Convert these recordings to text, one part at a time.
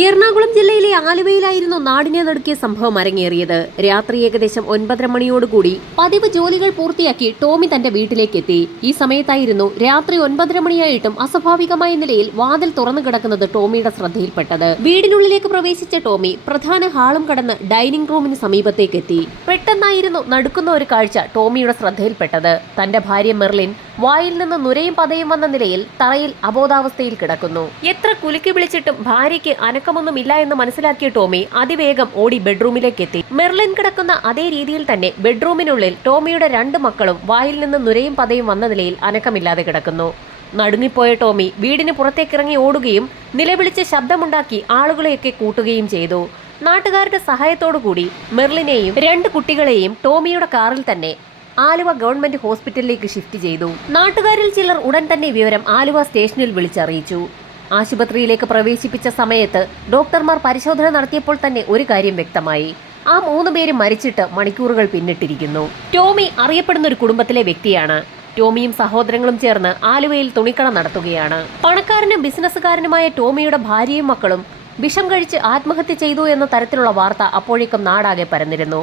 എറണാകുളം ജില്ലയിലെ ആലുവയിലായിരുന്നു നാടിനെ നടുക്കിയ സംഭവം അരങ്ങേറിയത്. രാത്രി ഏകദേശം 9:30 മണിയോടുകൂടി പതിവ് ജോലികൾ പൂർത്തിയാക്കി ടോമി തന്റെ വീട്ടിലേക്കെത്തി. ഈ സമയത്തായിരുന്നു രാത്രി 9:30 മണിയായിട്ടും അസ്വാഭാവികമായ നിലയിൽ വാതിൽ തുറന്നു കിടക്കുന്നത് ടോമിയുടെ ശ്രദ്ധയിൽപ്പെട്ടത്. വീടിനുള്ളിലേക്ക് പ്രവേശിച്ച ടോമി പ്രധാന ഹാളും കടന്ന് ഡൈനിങ് റൂമിന് സമീപത്തേക്കെത്തി. പെട്ടെന്നായിരുന്നു നടുക്കുന്ന ഒരു കാഴ്ച ടോമിയുടെ ശ്രദ്ധയിൽപ്പെട്ടത്. തന്റെ ഭാര്യ മെർലിൻ വായിൽ നിന്ന് നുരയും പതയും വന്ന നിലയിൽ തറയിൽ അബോധാവസ്ഥയിൽ കിടക്കുന്നു. എത്ര കുലുക്കി വിളിച്ചിട്ടും ഭാര്യയ്ക്ക് അനക്കമൊന്നുമില്ല എന്ന് മനസ്സിലാക്കിയ ടോമി അതിവേഗം ഓടി ബെഡ്റൂമിലേക്ക് എത്തി. മെർലിൻ കിടക്കുന്ന അതേ രീതിയിൽ തന്നെ ബെഡ്റൂമിനുള്ളിൽ ടോമിയുടെ 2 മക്കളും വായിൽ നിന്ന് നുരയും പതയും വന്ന നിലയിൽ അനക്കമില്ലാതെ കിടക്കുന്നു. നടുങ്ങിപ്പോയ ടോമി വീടിന് പുറത്തേക്കിറങ്ങി ഓടുകയും നിലവിളിച്ച് ശബ്ദമുണ്ടാക്കി ആളുകളെയൊക്കെ കൂട്ടുകയും ചെയ്തു. നാട്ടുകാരുടെ സഹായത്തോടുകൂടി മെർലിനെയും 2 കുട്ടികളെയും ടോമിയുടെ കാറിൽ തന്നെ ആലുവ ഗവൺമെന്റ് ഹോസ്പിറ്റലിലേക്ക് ഷിഫ്റ്റ് ചെയ്തു. നാട്ടുകാരിൽ ചിലർ ഉടൻ തന്നെ വിവരം ആലുവ സ്റ്റേഷനിൽ വിളിച്ചറിയിച്ചു. ആശുപത്രിയിലേക്ക് പ്രവേശിപ്പിച്ച സമയത്ത് ഡോക്ടർമാർ പരിശോധന നടത്തിയപ്പോൾ തന്നെ ഒരു കാര്യം വ്യക്തമായി. ആ 3 പേരും മരിച്ചിട്ട് മണിക്കൂറുകൾ പിന്നിട്ടിരിക്കുന്നു. ടോമി അറിയപ്പെടുന്ന ഒരു കുടുംബത്തിലെ വ്യക്തിയാണ്. ടോമിയും സഹോദരങ്ങളും ചേർന്ന് ആലുവയിൽ തുണിക്കട നടത്തുകയാണ്. പണക്കാരനും ബിസിനസ്സുകാരനുമായ ടോമിയുടെ ഭാര്യയും മക്കളും വിഷം കഴിച്ച് ആത്മഹത്യ ചെയ്തു എന്ന തരത്തിലുള്ള വാർത്ത അപ്പോഴേക്കും നാടാകെ പരന്നിരുന്നു.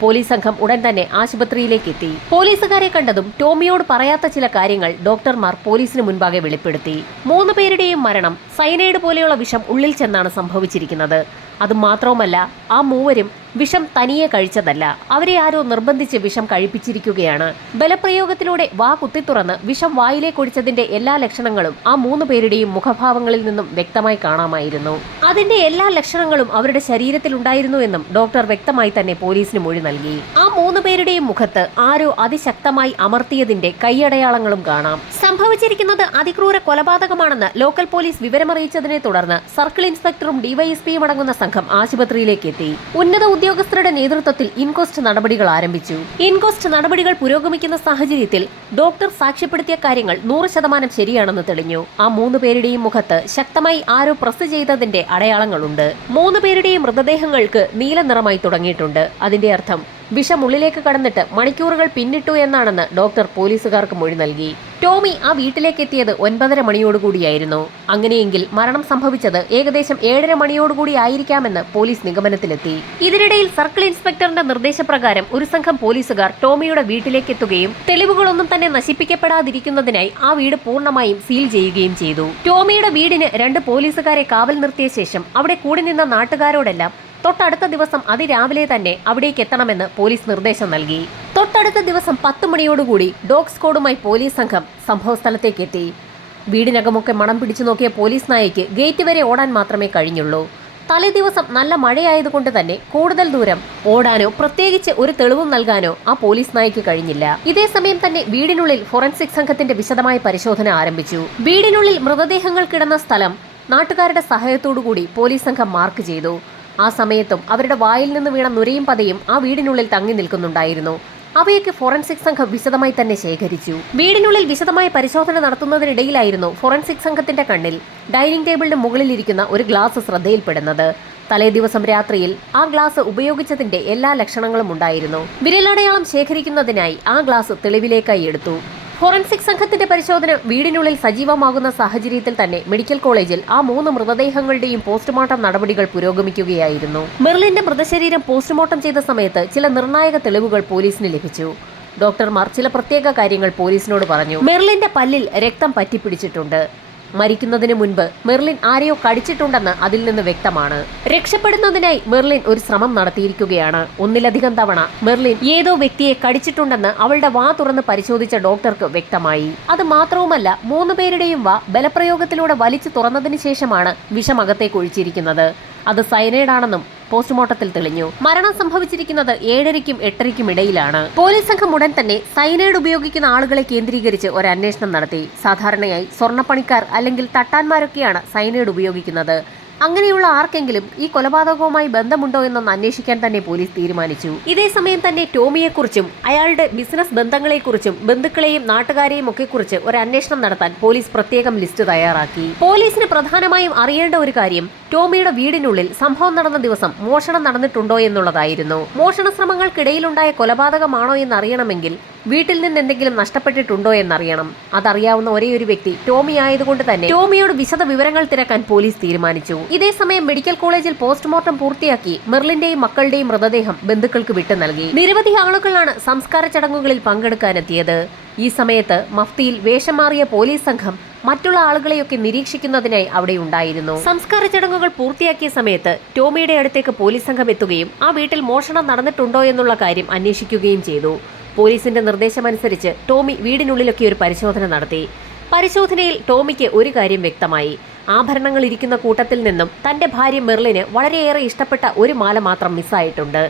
പോലീസ് സംഘം ഉടൻ തന്നെ ആശുപത്രിയിലേക്ക് എത്തി. പോലീസുകാരെ കണ്ടതും ടോമിയോട് പറയാത്ത ചില കാര്യങ്ങൾ ഡോക്ടർമാർ പോലീസിന് മുൻപാകെ വെളിപ്പെടുത്തി. 3 പേരുടെയും മരണം സയനൈഡ് പോലെയുള്ള വിഷം ഉള്ളിൽ ചെന്നാണ് സംഭവിച്ചിരിക്കുന്നത്. അതുമാത്രവുമല്ല, ആ 3 വിഷം തനിയെ കഴിച്ചതല്ല, അവരെ ആരോ നിർബന്ധിച്ച് വിഷം കഴിപ്പിച്ചിരിക്കുകയാണ്. ബലപ്രയോഗത്തിലൂടെ വാ കുത്തിത്തുറന്ന് വിഷം വായിലേക്കൊഴിച്ചതിന്റെ എല്ലാ ലക്ഷണങ്ങളും ആ 3 പേരുടെയും മുഖഭാവങ്ങളിൽ നിന്നും വ്യക്തമായി കാണാമായിരുന്നു. അതിന്റെ എല്ലാ ലക്ഷണങ്ങളും അവരുടെ ശരീരത്തിൽ ഉണ്ടായിരുന്നു എന്നും ഡോക്ടർ വ്യക്തമായി തന്നെ പോലീസിന് മൊഴി നൽകി. ആ 3 പേരുടെയും മുഖത്ത് ആരോ അതിശക്തമായി അമർത്തിയതിന്റെ കൈയടയാളങ്ങളും കാണാം. സംഭവിച്ചിരിക്കുന്നത് അതിക്രൂര കൊലപാതകമാണെന്ന് ലോക്കൽ പോലീസ് വിവരമറിയിച്ചതിനെ തുടർന്ന് സർക്കിൾ ഇൻസ്പെക്ടറും ഡിവൈഎസ്പിയും അടങ്ങുന്ന സംഘം ആശുപത്രിയിലേക്ക് എത്തി. ഉന്നത ഉദ്യോഗസ്ഥരുടെ നേതൃത്വത്തിൽ ഇൻക്വസ്റ്റ് നടപടികൾ ആരംഭിച്ചു. ഇൻക്വസ്റ്റ് നടപടികൾ പുരോഗമിക്കുന്ന സാഹചര്യത്തിൽ ഡോക്ടർ സാക്ഷ്യപ്പെടുത്തിയ കാര്യങ്ങൾ 100% ശരിയാണെന്ന് തെളിഞ്ഞു. ആ 3 പേരുടെയും മുഖത്ത് ശക്തമായി ആരോ പ്രസ് ചെയ്തതിന്റെ അടയാളങ്ങളുണ്ട്. 3 പേരുടെയും മൃതദേഹങ്ങൾക്ക് നീല നിറമായി തുടങ്ങിയിട്ടുണ്ട്. അതിന്റെ അർത്ഥം വിഷം ഉള്ളിലേക്ക് കടന്നിട്ട് മണിക്കൂറുകൾ പിന്നിട്ടു എന്നാണെന്ന് ഡോക്ടർ പോലീസുകാർക്ക് മൊഴി നൽകി. ടോമി ആ വീട്ടിലേക്ക് എത്തിയത് 9:30 മണിയോടുകൂടിയായിരുന്നു. അങ്ങനെയെങ്കിൽ മരണം സംഭവിച്ചത് ഏകദേശം 7:30 മണിയോടുകൂടി ആയിരിക്കാമെന്ന് പോലീസ് നിഗമനത്തിലെത്തി. ഇതിനിടയിൽ സർക്കിൾ ഇൻസ്പെക്ടറിന്റെ നിർദ്ദേശപ്രകാരം ഒരു സംഘം പോലീസുകാർ ടോമിയുടെ വീട്ടിലേക്ക് എത്തുകയും തെളിവുകളൊന്നും തന്നെ നശിപ്പിക്കപ്പെടാതിരിക്കുന്നതിനായി ആ വീട് പൂർണ്ണമായും സീൽ ചെയ്യുകയും ചെയ്തു. ടോമിയുടെ വീടിന് 2 പോലീസുകാരെ കാവൽ നിർത്തിയ ശേഷം അവിടെ കൂടി നിന്ന നാട്ടുകാരോടെല്ലാം തൊട്ടടുത്ത ദിവസം അതിരാവിലെ തന്നെ അവിടേക്ക് എത്തണമെന്ന് പോലീസ് നിർദ്ദേശം നൽകി. തൊട്ടടുത്ത ദിവസം 10 മണിയോടുകൂടി ഡോഗ് സ്ക്വാഡുമായി പോലീസ് സംഘം സംഭവസ്ഥലത്തേക്ക് എത്തി. വീടിനകമൊക്കെ മണം പിടിച്ചു നോക്കിയ പോലീസ് നായയ്ക്ക് ഗേറ്റ് വരെ ഓടാൻ മാത്രമേ കഴിഞ്ഞുള്ളൂ. തലേ ദിവസം നല്ല മഴയായതുകൊണ്ട് തന്നെ കൂടുതൽ ദൂരം ഓടാനോ പ്രത്യേകിച്ച് ഒരു തെളിവും നൽകാനോ ആ പോലീസ് നായയ്ക്ക് കഴിഞ്ഞില്ല. ഇതേസമയം തന്നെ വീടിനുള്ളിൽ ഫോറൻസിക് സംഘത്തിന്റെ വിശദമായ പരിശോധന ആരംഭിച്ചു. വീടിനുള്ളിൽ മൃതദേഹങ്ങൾ കിടന്ന സ്ഥലം നാട്ടുകാരുടെ സഹായത്തോടുകൂടി പോലീസ് സംഘം മാർക്ക് ചെയ്തു. ആ സമയത്തും അവരുടെ വായിൽ നിന്ന് വീണ നുരയും പതയും ആ വീടിനുള്ളിൽ തങ്ങി നിൽക്കുന്നുണ്ടായിരുന്നു. അവയൊക്കെ ഫോറൻസിക് സംഘം വിശദമായി തന്നെ ശേഖരിച്ചു. വീടിനുള്ളിൽ വിശദമായ പരിശോധന നടത്തുന്നതിനിടയിലായിരുന്നു ഫോറൻസിക് സംഘത്തിന്റെ കണ്ണിൽ ഡൈനിങ് ടേബിളിന് മുകളിലിരിക്കുന്ന ഒരു ഗ്ലാസ് ശ്രദ്ധയിൽപ്പെടുന്നത്. തലേ ദിവസം രാത്രിയിൽ ആ ഗ്ലാസ് ഉപയോഗിച്ചതിന്റെ എല്ലാ ലക്ഷണങ്ങളും ഉണ്ടായിരുന്നു. വിരലടയാളം ശേഖരിക്കുന്നതിനായി ആ ഗ്ലാസ് തെളിവിലേക്കായി എടുത്തു. ഫോറൻസിക് സംഘത്തിന്റെ പരിശോധന വീടിനുള്ളിൽ സജീവമാകുന്ന സാഹചര്യത്തിൽ തന്നെ മെഡിക്കൽ കോളേജിൽ ആ 3 മൃതദേഹങ്ങളുടെയും പോസ്റ്റ്മോർട്ടം നടപടികൾ പുരോഗമിക്കുകയായിരുന്നു. മെർലിന്റെ മൃതശരീരം പോസ്റ്റ്മോർട്ടം ചെയ്ത സമയത്ത് ചില നിർണായക തെളിവുകൾ പോലീസിന് ലഭിച്ചു. ഡോക്ടർമാർ ചില പ്രത്യേക കാര്യങ്ങൾ പോലീസിനോട് പറഞ്ഞു. മെർലിന്റെ പല്ലിൽ രക്തം പറ്റിപ്പിടിച്ചിട്ടുണ്ട്. മരിക്കുന്നതിന് മുൻപ് മെർലിൻ ആരെയോ കടിച്ചിട്ടുണ്ടെന്ന് അതിൽ നിന്ന് വ്യക്തമാണ്. രക്ഷപ്പെടുന്നതിനായി മെർലിൻ ഒരു ശ്രമം നടത്തിയിരിക്കുകയാണ്. 1-ലധികം തവണ മെർലിൻ ഏതോ വ്യക്തിയെ കടിച്ചിട്ടുണ്ടെന്ന് അവളുടെ വാ തുറന്ന് പരിശോധിച്ച ഡോക്ടർക്ക് വ്യക്തമായി. അത് മാത്രവുമല്ല, 3 പേരുടെയും വാ ബലപ്രയോഗത്തിലൂടെ വലിച്ചു തുറന്നതിന് ശേഷമാണ് വിഷമകത്തേക്ക് ഒഴിച്ചിരിക്കുന്നത്. അത് സയനൈഡാണെന്നും പോസ്റ്റ്മോർട്ടത്തിൽ തെളിഞ്ഞു. മരണം സംഭവിച്ചിരിക്കുന്നത് 7:30-ക്കും 8:30-ക്കും ഇടയിലാണ്. പോലീസ് സംഘം ഉടൻ തന്നെ സയനൈഡ് ഉപയോഗിക്കുന്ന ആളുകളെ കേന്ദ്രീകരിച്ച് ഒരു അന്വേഷണം നടത്തി. സാധാരണയായി സ്വർണ്ണപ്പണിക്കാർ അല്ലെങ്കിൽ തട്ടാന്മാരൊക്കെയാണ് സയനൈഡ് ഉപയോഗിക്കുന്നത്. അങ്ങനെയുള്ള ആർക്കെങ്കിലും ഈ കൊലപാതകവുമായി ബന്ധമുണ്ടോ എന്നൊന്ന് അന്വേഷിക്കാൻ തന്നെ പോലീസ് തീരുമാനിച്ചു. ഇതേസമയം തന്നെ ടോമിയെക്കുറിച്ചും അയാളുടെ ബിസിനസ് ബന്ധങ്ങളെക്കുറിച്ചും ബന്ധുക്കളെയും നാട്ടുകാരെയും ഒക്കെ കുറിച്ച് ഒരു അന്വേഷണം നടത്താൻ പോലീസ് പ്രത്യേകം ലിസ്റ്റ് തയ്യാറാക്കി. പോലീസിന് പ്രധാനമായും അറിയേണ്ട ഒരു കാര്യം ടോമിയുടെ വീടിനുള്ളിൽ സംഭവം നടന്ന ദിവസം മോഷണം നടന്നിട്ടുണ്ടോ എന്നുള്ളതായിരുന്നു. മോഷണ ശ്രമങ്ങൾക്കിടയിലുണ്ടായ കൊലപാതകമാണോ എന്നറിയണമെങ്കിൽ വീട്ടിൽ നിന്ന് എന്തെങ്കിലും നഷ്ടപ്പെട്ടിട്ടുണ്ടോ എന്നറിയണം. അതറിയാവുന്ന ഒരേയൊരു വ്യക്തി ടോമി ആയതുകൊണ്ട് തന്നെ ടോമിയോട് വിശദ വിവരങ്ങൾ തിരക്കാൻ പോലീസ് തീരുമാനിച്ചു. ഇതേസമയം മെഡിക്കൽ കോളേജിൽ പോസ്റ്റ്മോർട്ടം പൂർത്തിയാക്കി മെർലിന്റെയും മക്കളുടെയും മൃതദേഹം ബന്ധുക്കൾക്ക് വിട്ടു നൽകി. നിരവധി ആളുകളാണ് സംസ്കാര ചടങ്ങുകളിൽ പങ്കെടുക്കാനെത്തിയത്. ഈ സമയത്ത് മഫ്തിയിൽ വേഷം മാറിയ പോലീസ് സംഘം മറ്റുള്ള ആളുകളെയൊക്കെ നിരീക്ഷിക്കുന്നതിനായി അവിടെ ഉണ്ടായിരുന്നു. സംസ്കാര ചടങ്ങുകൾ പൂർത്തിയാക്കിയ സമയത്ത് ടോമിയുടെ അടുത്തേക്ക് പോലീസ് സംഘം എത്തുകയും ആ വീട്ടിൽ മോഷണം നടന്നിട്ടുണ്ടോ എന്നുള്ള കാര്യം അന്വേഷിക്കുകയും ചെയ്തു. പോലീസിന്റെ നിർദ്ദേശമനുസരിച്ച് ടോമി വീടിനുള്ളിലൊക്കെ ഒരു പരിശോധന നടത്തി. പരിശോധനയിൽ ടോമിക്ക് ഒരു കാര്യം വ്യക്തമായി. ആഭരണങ്ങൾ ഇരിക്കുന്ന കൂട്ടത്തിൽ നിന്നും തന്റെ ഭാര്യ മെർലിന് വളരെയേറെ ഇഷ്ടപ്പെട്ട ഒരു മാല മാത്രം മിസ്സായിട്ടുണ്ട്.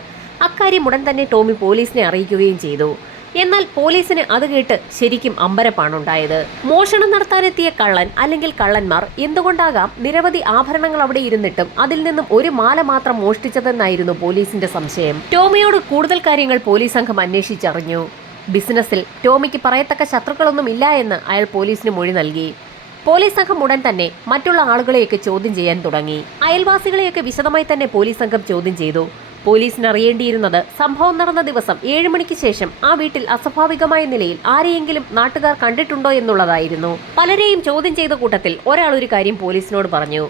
അക്കാര്യം ഉടൻ തന്നെ ടോമി പോലീസിനെ അറിയിക്കുകയും ചെയ്തു. എന്നാൽ പോലീസിന് അത് കേട്ട് ശരിക്കും അമ്പരപ്പാണുണ്ടായത്. മോഷണം നടത്താനെത്തിയ കള്ളൻ അല്ലെങ്കിൽ കള്ളന്മാർ എന്തുകൊണ്ടാകാം നിരവധി ആഭരണങ്ങൾ അവിടെ ഇരുന്നിട്ടും അതിൽ നിന്നും ഒരു മാല മാത്രം മോഷ്ടിച്ചതെന്നായിരുന്നു പോലീസിന്റെ സംശയം. ടോമിയോട് കൂടുതൽ കാര്യങ്ങൾ പോലീസ് സംഘം അന്വേഷിച്ചറിഞ്ഞു. ബിസിനസ്സിൽ ടോമിക്ക് പറയത്തക്ക ശത്രുക്കളൊന്നും ഇല്ല എന്ന് അയാൾ പോലീസിന് മൊഴി നൽകി. പോലീസ് സംഘം ഉടൻ തന്നെ മറ്റുള്ള ആളുകളെയൊക്കെ ചോദ്യം ചെയ്യാൻ തുടങ്ങി. അയൽവാസികളെയൊക്കെ വിശദമായി തന്നെ പോലീസ് സംഘം ചോദ്യം ചെയ്തു. പോലീസിന് അറിയേണ്ടിയിരുന്നത് സംഭവം നടന്ന ദിവസം 7 മണിക്ക് ശേഷം ആ വീട്ടിൽ അസ്വാഭാവികമായ നിലയിൽ ആരെയെങ്കിലും നാട്ടുകാർ കണ്ടിട്ടുണ്ടോ എന്നുള്ളതായിരുന്നു. പലരെയും ചോദ്യം ചെയ്ത കൂട്ടത്തിൽ ഒരാൾ ഒരു കാര്യം പോലീസിനോട് പറഞ്ഞു.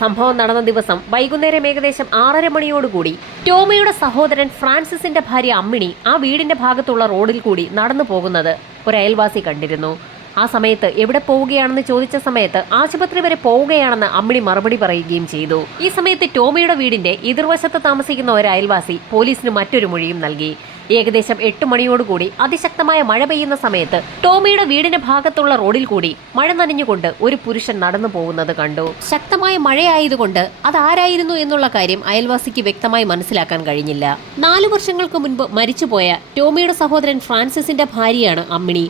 സംഭവം നടന്ന ദിവസം വൈകുന്നേരം ഏകദേശം 6:30 മണിയോടുകൂടി ടോമിയുടെ സഹോദരൻ ഫ്രാൻസിസിന്റെ ഭാര്യ അമ്മിണി ആ വീടിന്റെ ഭാഗത്തുള്ള റോഡിൽ കൂടി നടന്നു പോകുന്നത് ഒരു അയൽവാസി കണ്ടിരുന്നു. ആ സമയത്ത് എവിടെ പോവുകയാണെന്ന് ചോദിച്ച സമയത്ത് ആശുപത്രി വരെ പോവുകയാണെന്ന് അമ്മിണി മറുപടി പറയുകയും ചെയ്തു. ഈ സമയത്ത് ടോമിയുടെ വീടിന്റെ എതിർവശത്ത് താമസിക്കുന്ന ഒരു അയൽവാസി പോലീസിന് മറ്റൊരു മൊഴിയും നൽകി. ഏകദേശം 8 മണിയോടുകൂടി അതിശക്തമായ മഴ പെയ്യുന്ന സമയത്ത് ടോമിയുടെ വീടിന്റെ ഭാഗത്തുള്ള റോഡിൽ കൂടി മഴ നനഞ്ഞുകൊണ്ട് ഒരു പുരുഷൻ നടന്നു പോകുന്നത് കണ്ടു. ശക്തമായ മഴയായതുകൊണ്ട് അതാരായിരുന്നു എന്നുള്ള കാര്യം അയൽവാസിക്ക് വ്യക്തമായി മനസ്സിലാക്കാൻ കഴിഞ്ഞില്ല. 4 വർഷങ്ങൾക്ക് മുൻപ് മരിച്ചുപോയ ടോമിയുടെ സഹോദരൻ ഫ്രാൻസിസിന്റെ ഭാര്യയാണ് അമ്മിണി.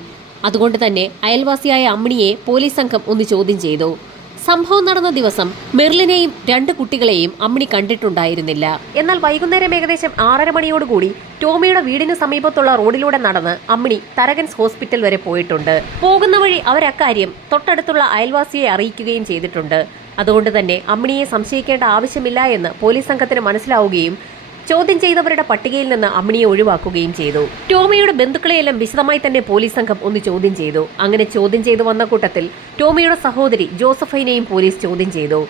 അതുകൊണ്ട് തന്നെ അയൽവാസിയായ അമ്മിണിയെ പോലീസ് സംഘം ഒന്ന് ചോദ്യം ചെയ്തു. സംഭവം നടന്ന ദിവസം മെർലിനെയും 2 കുട്ടികളെയും അമ്മിണി കണ്ടിട്ടുണ്ടായിരുന്നില്ല. എന്നാൽ വൈകുന്നേരം ഏകദേശം 6:30 മണിയോടുകൂടി ടോമിയുടെ വീടിന് സമീപത്തുള്ള റോഡിലൂടെ നടന്ന് അമ്മിണി തരകൻസ് ഹോസ്പിറ്റൽ വരെ പോയിട്ടുണ്ട്. പോകുന്ന വഴി അവരക്കാര്യം തൊട്ടടുത്തുള്ള അയൽവാസിയെ അറിയിക്കുകയും ചെയ്തിട്ടുണ്ട്. അതുകൊണ്ട് തന്നെ അമ്മിണിയെ സംശയിക്കേണ്ട ആവശ്യമില്ല എന്ന് പോലീസ് സംഘത്തിന് മനസ്സിലാവുകയും ചോദ്യം ചെയ്തവരുടെ പട്ടികയിൽ നിന്ന് അമ്മിണിയെ ഒഴിവാക്കുകയും ചെയ്തു. ടോമിയുടെ ബന്ധുക്കളെയെല്ലാം വിശദമായി തന്നെ പോലീസ് സംഘം ഒന്ന് ചോദ്യം ചെയ്തു. അങ്ങനെ ചോദ്യം ചെയ്തു വന്ന കൂട്ടത്തിൽ ടോമിയുടെ സഹോദരി ജോസഫൈനെയും പോലീസ് ചോദ്യം ചെയ്തു.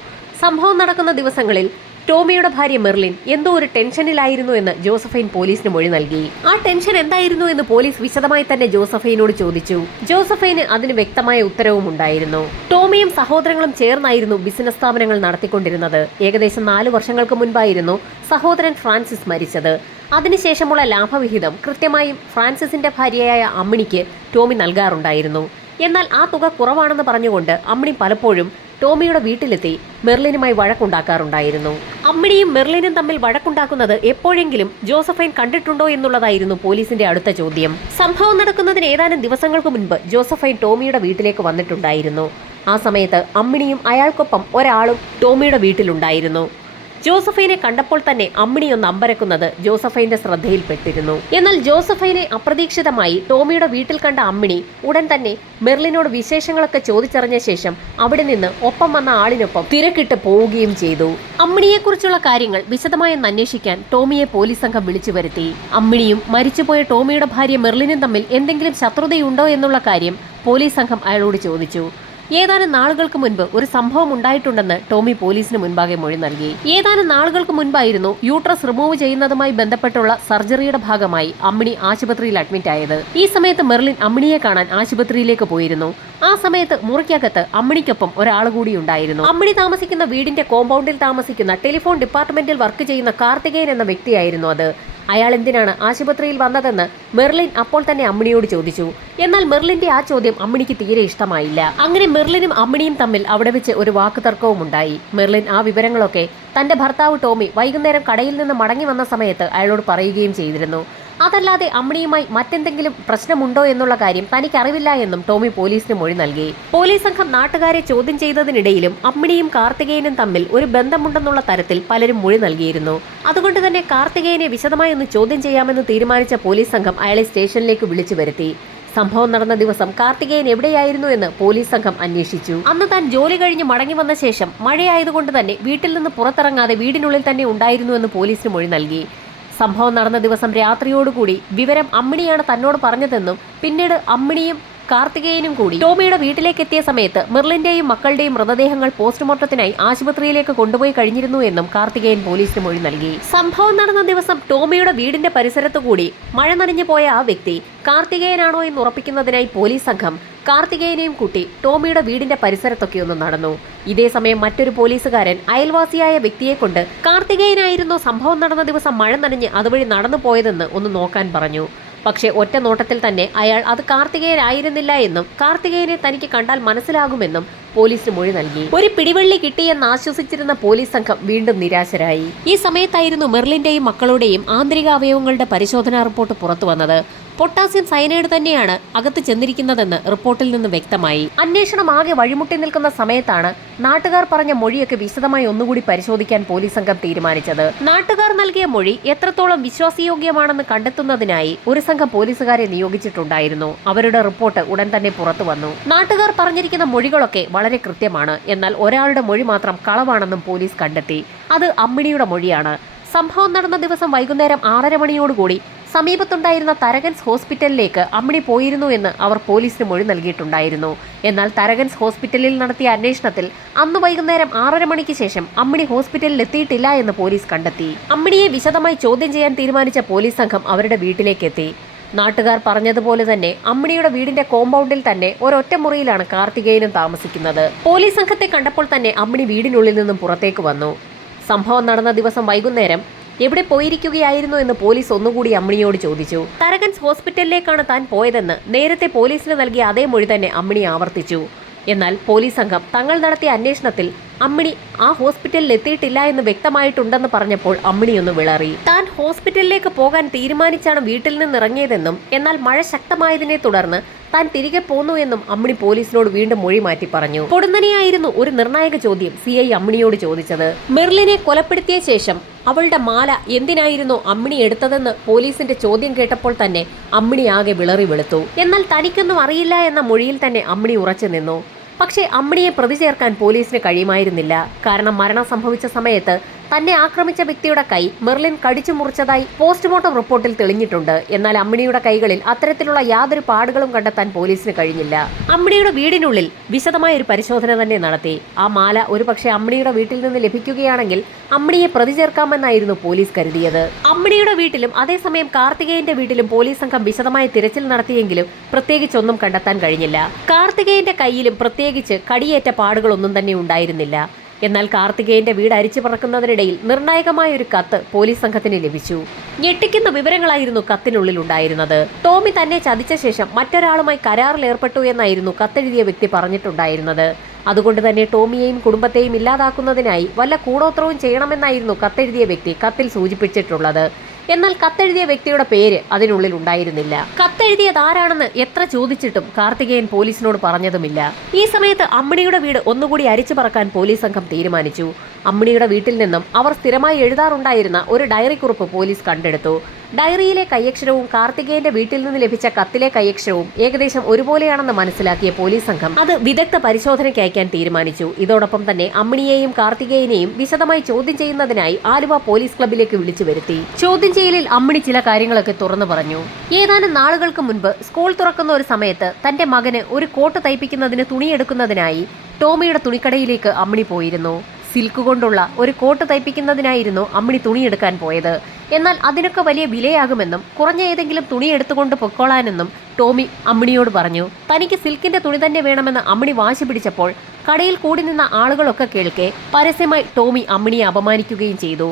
സംഭവം നടക്കുന്ന ദിവസങ്ങളിൽ ടോമിയുടെ ഭാര്യ മെർലിൻ എന്തോ ഒരു ടെൻഷനിലായിരുന്നു എന്ന് ജോസഫൈൻ പോലീസിന് മൊഴി നൽകി. ആ ടെൻഷൻ എന്തായിരുന്നു എന്ന് പോലീസ് വിശദമായി തന്നെ ജോസഫൈനോട് ചോദിച്ചു. ജോസഫൈന് അതിന് വ്യക്തമായ ഉത്തരവും ഉണ്ടായിരുന്നു. ടോമിയും സഹോദരങ്ങളും ചേർന്നായിരുന്നു ബിസിനസ് സ്ഥാപനങ്ങൾ നടത്തിക്കൊണ്ടിരുന്നത്. ഏകദേശം 4 വർഷങ്ങൾക്ക് മുൻപായിരുന്നു സഹോദരൻ ഫ്രാൻസിസ് മരിച്ചത്. അതിനുശേഷമുള്ള ലാഭവിഹിതം കൃത്യമായും ഫ്രാൻസിസിന്റെ ഭാര്യയായ അമ്മിണിക്ക് ടോമി നൽകാറുണ്ടായിരുന്നു. എന്നാൽ ആ തുക കുറവാണെന്ന് പറഞ്ഞുകൊണ്ട് അമ്മിണി പലപ്പോഴും ടോമിയുടെ വീട്ടിലെത്തി മെർലിനുമായി വഴക്കുണ്ടാക്കാറുണ്ടായിരുന്നു. അമ്മിണിയും മെർലിനും തമ്മിൽ വഴക്കുണ്ടാക്കുന്നത് എപ്പോഴെങ്കിലും ജോസഫൈൻ കണ്ടിട്ടുണ്ടോ എന്നുള്ളതായിരുന്നു പോലീസിന്റെ അടുത്ത ചോദ്യം. സംഭവം നടക്കുന്നതിന് ഏതാനും ദിവസങ്ങൾക്ക് മുൻപ് ജോസഫൈൻ ടോമിയുടെ വീട്ടിലേക്ക് വന്നിട്ടുണ്ടായിരുന്നു. ആ സമയത്ത് അമ്മിണിയും അയാൾക്കൊപ്പം ഒരാളും ടോമിയുടെ വീട്ടിലുണ്ടായിരുന്നു. ജോസഫൈനെ കണ്ടപ്പോൾ തന്നെ അമ്മിണി ഒന്ന് അമ്പരക്കുന്നത് ജോസഫൈന്റെ ശ്രദ്ധയിൽപ്പെട്ടിരുന്നു. എന്നാൽ ജോസഫൈനെ അപ്രതീക്ഷിതമായി ടോമിയുടെ വീട്ടിൽ കണ്ട അമ്മിണി ഉടൻ തന്നെ മെർലിനോട് വിശേഷങ്ങളൊക്കെ ചോദിച്ചറിഞ്ഞ ശേഷം അവിടെ നിന്ന് ഒപ്പം വന്ന ആളിനൊപ്പം തിരക്കിട്ട് പോവുകയും ചെയ്തു. അമ്മിണിയെക്കുറിച്ചുള്ള കാര്യങ്ങൾ വിശദമായി അന്വേഷിക്കാൻ ടോമിയെ പോലീസ് സംഘം വിളിച്ചു വരുത്തി. അമ്മിണിയും മരിച്ചുപോയ ടോമിയുടെ ഭാര്യ മെർലിനും തമ്മിൽ എന്തെങ്കിലും ശത്രുതയുണ്ടോ എന്നുള്ള കാര്യം പോലീസ് സംഘം അയാളോട് ചോദിച്ചു. ഏതാനും നാളുകൾക്ക് മുൻപ് ഒരു സംഭവം ഉണ്ടായിട്ടുണ്ടെന്ന് ടോമി പോലീസിന് മുൻപാകെ മൊഴി നൽകി. ഏതാനും നാളുകൾക്ക് മുൻപായിരുന്നു യൂട്രസ് റിമൂവ് ചെയ്യുന്നതുമായി ബന്ധപ്പെട്ടുള്ള സർജറിയുടെ ഭാഗമായി അമ്മിണി ആശുപത്രിയിൽ അഡ്മിറ്റ് ആയത്. ഈ സമയത്ത് മെർലിൻ അമ്മിണിയെ കാണാൻ ആശുപത്രിയിലേക്ക് പോയിരുന്നു. ആ സമയത്ത് മുറിക്കകത്ത് അമ്മിണിക്കൊപ്പം ഒരാൾ കൂടി ഉണ്ടായിരുന്നു. അമ്മിണി താമസിക്കുന്ന വീടിന്റെ കോമ്പൗണ്ടിൽ താമസിക്കുന്ന ടെലിഫോൺ ഡിപ്പാർട്ട്മെന്റിൽ വർക്ക് ചെയ്യുന്ന കാർത്തികേയൻ എന്ന വ്യക്തിയായിരുന്നു അത്. അയാൾ എന്തിനാണ് ആശുപത്രിയിൽ വന്നതെന്ന് മെർലിൻ അപ്പോൾ തന്നെ അമ്മിണിയോട് ചോദിച്ചു. എന്നാൽ മെർലിന്റെ ആ ചോദ്യം അമ്മിണിക്ക് തീരെ ഇഷ്ടമായില്ല. അങ്ങനെ മെർലിനും അമ്മിണിയും തമ്മിൽ അവിടെ വെച്ച് ഒരു വാക്കുതർക്കവും ഉണ്ടായി. മെർലിൻ ആ വിവരങ്ങളൊക്കെ തന്റെ ഭർത്താവ് ടോമി വൈകുന്നേരം കടയിൽ നിന്ന് മടങ്ങി വന്ന സമയത്ത് അയാളോട് പറയുകയും ചെയ്തിരുന്നു. അതല്ലാതെ അമ്മിണിയുമായി മറ്റെന്തെങ്കിലും പ്രശ്നമുണ്ടോ എന്നുള്ള കാര്യം തനിക്കറിവില്ല എന്നും ടോമി പോലീസിന് മൊഴി നൽകി. പോലീസ് സംഘം നാട്ടുകാരെ ചോദ്യം ചെയ്തതിനിടയിലും അമ്മിണിയും കാർത്തികേയനും തമ്മിൽ ഒരു ബന്ധമുണ്ടെന്നുള്ള തരത്തിൽ പലരും മൊഴി നൽകിയിരുന്നു. അതുകൊണ്ട് തന്നെ കാർത്തികേയനെ വിശദമായി ഒന്ന് ചോദ്യം ചെയ്യാമെന്ന് തീരുമാനിച്ച പോലീസ് സംഘം അയാളെ സ്റ്റേഷനിലേക്ക് വിളിച്ചു വരുത്തി. സംഭവം നടന്ന ദിവസം കാർത്തികേയൻ എവിടെയായിരുന്നു എന്ന് പോലീസ് സംഘം അന്വേഷിച്ചു. അന്ന് താൻ ജോലി കഴിഞ്ഞ് മടങ്ങി വന്ന ശേഷം മഴയായതുകൊണ്ട് തന്നെ വീട്ടിൽ നിന്ന് പുറത്തിറങ്ങാതെ വീടിനുള്ളിൽ തന്നെ ഉണ്ടായിരുന്നുവെന്ന് പോലീസിന് മൊഴി നൽകി. സംഭവം നടന്ന ദിവസം രാത്രിയോടുകൂടി വിവരം അമ്മിണിയാണ് തന്നോട് പറഞ്ഞതെന്നും പിന്നീട് അമ്മിണിയും കാർത്തികേയനും കൂടി ടോമിയുടെ വീട്ടിലേക്ക് എത്തിയ സമയത്ത് മെർലിന്റെയും മക്കളുടെയും മൃതദേഹങ്ങൾ പോസ്റ്റ്മോർട്ടത്തിനായി ആശുപത്രിയിലേക്ക് കൊണ്ടുപോയി കഴിഞ്ഞിരുന്നു എന്നും കാർത്തികേയൻ പോലീസിന് മൊഴി നൽകി. സംഭവം നടന്ന ദിവസം ടോമിയുടെ വീടിന്റെ പരിസരത്തുകൂടി മഴ നനഞ്ഞു പോയ ആ വ്യക്തി കാർത്തികേയനാണോ എന്ന് ഉറപ്പിക്കുന്നതിനായി പോലീസ് സംഘം കാർത്തികേയനെയും കൂട്ടി ടോമിയുടെ വീടിന്റെ പരിസരത്തൊക്കെ ഒന്ന് നടന്നു. ഇതേസമയം മറ്റൊരു പോലീസുകാരൻ അയൽവാസിയായ വ്യക്തിയെ കൊണ്ട് കാർത്തികേയനായിരുന്നു സംഭവം നടന്ന ദിവസം മഴ നനഞ്ഞ് അതുവഴി നടന്നു പോയതെന്ന് ഒന്ന് നോക്കാൻ പറഞ്ഞു. പക്ഷേ ഒറ്റ നോട്ടത്തിൽ തന്നെ അയാൾ അത് കാർത്തികേയനായിരുന്നില്ല എന്നും കാർത്തികേയനെ തനിക്ക് കണ്ടാൽ മനസ്സിലാകുമെന്നും പോലീസിന് മൊഴി നൽകി. ഒരു പിടിവള്ളി കിട്ടിയെന്ന് ആശ്വസിച്ചിരുന്ന പോലീസ് സംഘം വീണ്ടും നിരാശരായി. ഈ സമയത്തായിരുന്നു മെർലിന്റെയും മക്കളുടെയും ആന്തരിക അവയവങ്ങളുടെ പരിശോധനാ റിപ്പോർട്ട് പുറത്തു വന്നത്. പൊട്ടാസ്യം സയനൈഡ് തന്നെയാണ് അകത്ത് ചെന്നിരിക്കുന്നതെന്ന് റിപ്പോർട്ടിൽ നിന്ന് വ്യക്തമായി. അന്വേഷണം ആകെ വഴിമുട്ടി നിൽക്കുന്ന സമയത്താണ് നാട്ടുകാർ പറഞ്ഞ മൊഴിയൊക്കെ വിശദമായി ഒന്നുകൂടി പരിശോധിക്കാൻ പോലീസ് സംഘം തീരുമാനിച്ചത്. നാട്ടുകാർ നൽകിയ മൊഴി എത്രത്തോളം വിശ്വാസയോഗ്യമാണെന്ന് കണ്ടെത്തുന്നതിനായി ഒരു സംഘം പോലീസുകാരെ നിയോഗിച്ചിട്ടുണ്ടായിരുന്നു. അവരുടെ റിപ്പോർട്ട് ഉടൻ തന്നെ പുറത്തു വന്നു. നാട്ടുകാർ പറഞ്ഞിരിക്കുന്ന മൊഴികളൊക്കെ വളരെ കൃത്യമാണ്. എന്നാൽ ഒരാളുടെ മൊഴി മാത്രം കളവാണെന്നും പോലീസ് കണ്ടെത്തി. അത് അമ്മിണിയുടെ മൊഴിയാണ്. സംഭവം നടന്ന ദിവസം വൈകുന്നേരം 6:30 മണിയോടുകൂടി സമീപത്തുണ്ടായിരുന്ന തരകൻസ് ഹോസ്പിറ്റലിലേക്ക് അമ്മിണി പോയിരുന്നു എന്ന് അവർ പോലീസിന് മൊഴി നൽകിയിട്ടുണ്ടായിരുന്നു. എന്നാൽ തരകൻസ് ഹോസ്പിറ്റലിൽ നടത്തിയ അന്വേഷണത്തിൽ അന്ന് വൈകുന്നേരം 6:30 മണിക്ക് ശേഷം അമ്മിണി ഹോസ്പിറ്റലിൽ എത്തിയിട്ടില്ല എന്ന് പോലീസ് കണ്ടെത്തി. അമ്മിണിയെ വിശദമായി ചോദ്യം ചെയ്യാൻ തീരുമാനിച്ച പോലീസ് സംഘം അവരുടെ വീട്ടിലേക്ക് എത്തി. നാട്ടുകാർ പറഞ്ഞതുപോലെ തന്നെ അമ്മിണിയുടെ വീടിന്റെ കോമ്പൗണ്ടിൽ തന്നെ ഒരൊറ്റ മുറിയിലാണ് കാർത്തികേയനും താമസിക്കുന്നത്. പോലീസ് സംഘത്തെ കണ്ടപ്പോൾ തന്നെ അമ്മിണി വീടിനുള്ളിൽ നിന്നും പുറത്തേക്ക് വന്നു. സംഭവം നടന്ന ദിവസം വൈകുന്നേരം എവിടെ പോയിരിക്കുകയായിരുന്നു എന്ന് പോലീസ് ഒന്നുകൂടി അമ്മിണിയോട് ചോദിച്ചു. തരകൻസ് ഹോസ്പിറ്റലിലേക്കാണ് താൻ പോയതെന്ന് നേരത്തെ പോലീസിന് നൽകിയ അതേ മൊഴി തന്നെ അമ്മിണി ആവർത്തിച്ചു. എന്നാൽ പോലീസ് സംഘം തങ്ങൾ നടത്തിയ അന്വേഷണത്തിൽ അമ്മിണി ആ ഹോസ്പിറ്റലിൽ എത്തിയിട്ടില്ല എന്ന് വ്യക്തമായിട്ടുണ്ടെന്ന് പറഞ്ഞപ്പോൾ അമ്മിണിയൊന്ന് വിളറി. താൻ ഹോസ്പിറ്റലിലേക്ക് പോകാൻ തീരുമാനിച്ചാണ് വീട്ടിൽ നിന്ന് ഇറങ്ങിയതെന്നും എന്നാൽ മഴ ശക്തമായതിനെ തുടർന്ന് താൻ തിരികെ പോന്നു എന്നും അമ്മിണി പോലീസിനോട് വീണ്ടും മൊഴി മാറ്റി പറഞ്ഞു. പൊടുന്നനെയായിരുന്നു ഒരു നിർണായക ചോദ്യം CI അമ്മിണിയോട് ചോദിച്ചത്. മെർലിനെ കൊലപ്പെടുത്തിയ ശേഷം അവളുടെ മാല എന്തിനായിരുന്നു അമ്മിണി എടുത്തതെന്ന് പോലീസിന്റെ ചോദ്യം കേട്ടപ്പോൾ തന്നെ അമ്മിണി ആകെ വിളറി വെളുത്തു. എന്നാൽ തനിക്കൊന്നും അറിയില്ല എന്ന മൊഴിയിൽ തന്നെ അമ്മിണി ഉറച്ചു നിന്നു. പക്ഷേ അമ്മിണിയെ പ്രതി ചേർക്കാൻ പോലീസിന് കഴിയുമായിരുന്നില്ല. കാരണം മരണം സംഭവിച്ച സമയത്ത് തന്നെ ആക്രമിച്ച വ്യക്തിയുടെ കൈ മെർലിൻ കടിച്ചു മുറിച്ചതായി പോസ്റ്റ്മോർട്ടം റിപ്പോർട്ടിൽ തെളിഞ്ഞിട്ടുണ്ട്. എന്നാൽ അമ്മിണിയുടെ കൈകളിൽ അത്തരത്തിലുള്ള യാതൊരു പാടുകളും കണ്ടെത്താൻ പോലീസിന് കഴിഞ്ഞില്ല. അമ്മിണിയുടെ വീടിനുള്ളിൽ വിശദമായ ഒരു പരിശോധന തന്നെ നടത്തി. ആ മാല ഒരുപക്ഷെ അമ്മിണിയുടെ വീട്ടിൽ നിന്ന് ലഭിക്കുകയാണെങ്കിൽ അമ്മിണിയെ പ്രതി ചേർക്കാമെന്നായിരുന്നു പോലീസ് കരുതിയത്. അമ്മിണിയുടെ വീട്ടിലും അതേസമയം കാർത്തികേയന്റെ വീട്ടിലും പോലീസ് സംഘം വിശദമായ തിരച്ചിൽ നടത്തിയെങ്കിലും പ്രത്യേകിച്ചൊന്നും കണ്ടെത്താൻ കഴിഞ്ഞില്ല. കാർത്തികേയന്റെ കൈയിലും പ്രത്യേകിച്ച് കടിയേറ്റ പാടുകളൊന്നും തന്നെ ഉണ്ടായിരുന്നില്ല. എന്നാൽ കാർത്തികേയന്റെ വീട് അരിച്ചു പറക്കുന്നതിനിടയിൽ നിർണായകമായ ഒരു കത്ത് പോലീസ് സംഘത്തിന് ലഭിച്ചു. ഞെട്ടിക്കുന്ന വിവരങ്ങളായിരുന്നു കത്തിനുള്ളിൽ ഉണ്ടായിരുന്നത്. ടോമി തന്നെ ചതിച്ച ശേഷം മറ്റൊരാളുമായി കരാറിൽ ഏർപ്പെട്ടു എന്നായിരുന്നു കത്തെഴുതിയ വ്യക്തി പറഞ്ഞിട്ടുണ്ടായിരുന്നത്. അതുകൊണ്ട് തന്നെ ടോമിയെയും കുടുംബത്തെയും ഇല്ലാതാക്കുന്നതിനായി വല്ല കൂടോത്രവും ചെയ്യണമെന്നായിരുന്നു കത്തെഴുതിയ വ്യക്തി കത്തിൽ സൂചിപ്പിച്ചിട്ടുള്ളത്. എന്നാൽ കത്തെഴുതിയ വ്യക്തിയുടെ പേര് അതിനുള്ളിൽ ഉണ്ടായിരുന്നില്ല. കത്തെഴുതിയത് ആരാണെന്ന് എത്ര ചോദിച്ചിട്ടും കാർത്തികേയൻ പോലീസിനോട് പറഞ്ഞതുമില്ല. ഈ സമയത്ത് അമ്മിണിയുടെ വീട് ഒന്നുകൂടി അരിച്ചു പറക്കാൻ പോലീസ് സംഘം തീരുമാനിച്ചു. അമ്മിണിയുടെ വീട്ടിൽ നിന്നും അവർ സ്ഥിരമായി എഴുതാറുണ്ടായിരുന്ന ഒരു ഡയറി കുറിപ്പ് പോലീസ് കണ്ടെടുത്തു. ഡയറിയിലെ കൈയക്ഷരവും കാർത്തികേയന്റെ വീട്ടിൽ നിന്ന് ലഭിച്ച കത്തിലെ കൈയക്ഷരവും ഏകദേശം ഒരുപോലെയാണെന്ന് മനസ്സിലാക്കിയ പോലീസ് സംഘം അത് വിദഗ്ധ പരിശോധനയ്ക്ക് അയക്കാൻ തീരുമാനിച്ചു. ഇതോടൊപ്പം തന്നെ അമ്മിണിയെയും കാർത്തികേയനെയും വിശദമായി ചോദ്യം ചെയ്യുന്നതിനായി ആലുവ പോലീസ് ക്ലബിലേക്ക് വിളിച്ചു വരുത്തി. ചോദ്യം ചെയ്യലിൽ അമ്മിണി ചില കാര്യങ്ങളൊക്കെ തുറന്നു പറഞ്ഞു. ഏതാനും നാളുകൾക്ക് മുൻപ് സ്കൂൾ തുറക്കുന്ന ഒരു സമയത്ത് തന്റെ മകന് ഒരു കോട്ട് തയ്പ്പിക്കുന്നതിന് തുണിയെടുക്കുന്നതിനായി ടോമിയുടെ തുണിക്കടയിലേക്ക് അമ്മിണി പോയിരുന്നു. സിൽക്ക് കൊണ്ടുള്ള ഒരു കോട്ട് തയ്പ്പിക്കുന്നതിനായിരുന്നു അമ്മിണി തുണിയെടുക്കാൻ പോയത്. എന്നാൽ അതിനൊക്കെ വലിയ വിലയാകുമെന്നും കുറഞ്ഞ ഏതെങ്കിലും തുണി എടുത്തുകൊണ്ട് പൊക്കോളാനെന്നും ടോമി അമ്മിണിയോട് പറഞ്ഞു. തനിക്ക് സിൽക്കിന്റെ തുണി തന്നെ വേണമെന്ന് അമ്മിണി വാശി പിടിച്ചപ്പോൾ കടയിൽ കൂടി നിന്ന ആളുകളൊക്കെ കേൾക്കെ പരസ്യമായി ടോമി അമ്മിണിയെ അപമാനിക്കുകയും ചെയ്തു.